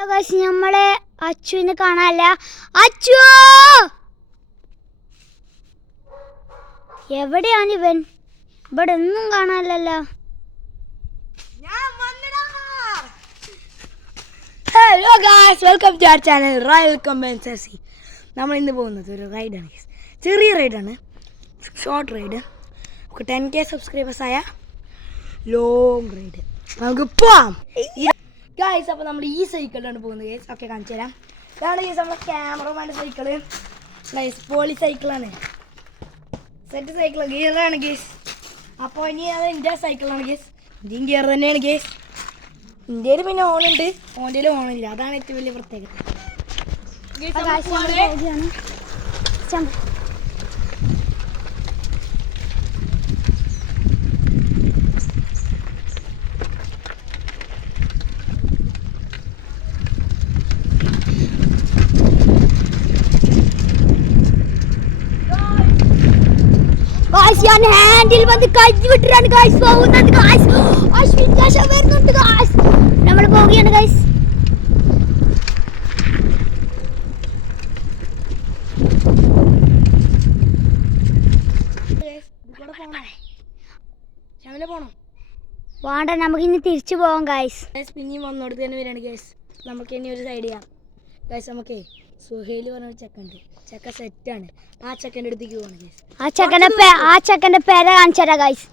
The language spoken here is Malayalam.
നമ്മളെ അച്ചുവിനെ കാണാനല്ല. അച്ചു എവിടെയാണ് ഇവൻ? ഇവിടെ ഒന്നും കാണാനല്ലോ. Hello guys, welcome to our channel royal കമ്പൻസി. നമ്മൾ ഇന്ന് പോകുന്നത് ഒരു റൈഡാണ്. ചെറിയ റൈഡാണ്, ഷോർട്ട് റൈഡ്. നമുക്ക് 10K സബ്സ്ക്രൈബേഴ്സ് ആയ ലോങ് റൈഡ്. നമുക്ക് പോവാം ഗായ്സ്. അപ്പോൾ നമ്മൾ ഈ സൈക്കിളിലാണ് പോകുന്നത് ഗൈസ്. ഓക്കെ, കാണിച്ചു തരാം. ഇതാണ് ഗൈസ് നമ്മുടെ ക്യാമറമാൻ്റെ സൈക്കിള് ഗൈസ്. പോളി സൈക്കിളാണ്, സെറ്റ് സൈക്കിൾ ഗിയറാണ് ഗൈസ്. അപ്പോൾ ഇനി അത് ഇന്ത്യ സൈക്കിളാണ് ഗൈസ്. ഇന്ത്യൻ ഗിയർ തന്നെയാണ് ഗൈസ്. ഇന്ത്യയിൽ പിന്നെ ഓണുണ്ട്, ഓൻ്റെ ഓണില്ല. അതാണ് ഏറ്റവും വലിയ പ്രത്യേകത. ഞാൻ ഹാൻഡിൽ വന്ന് കൈ വിട്ടിട്ടാണ് ഗൈസ് പോകുന്നത്. ഗൈസ് അശ്വിൻ ശേഷം വരുന്നുണ്ട് ഗൈസ്. നമ്മൾ പോവുകയാണ് ഗൈസ്. വേണ്ട, നമുക്ക് ഇനി തിരിച്ചു പോവാം ഗൈസ്. പിന്നെയും വന്നോടത്ത് തന്നെ വരികയാണ് ഗൈസ്. നമുക്ക് ഇനി ഒരു സൈഡ് ചെയ്യാം ഗൈസ്. നമുക്കേ സുഹേൽ പറഞ്ഞ ചെക്കുണ്ട്, ചെക്ക സെറ്റാണ്. ആ ചെക്കൻ്റെ അടുത്തേക്ക് പോകണം ഗൈസ്. ആ ചെക്കൻ്റെ പേര കാണിച്ചു തരാം ഗൈസ്.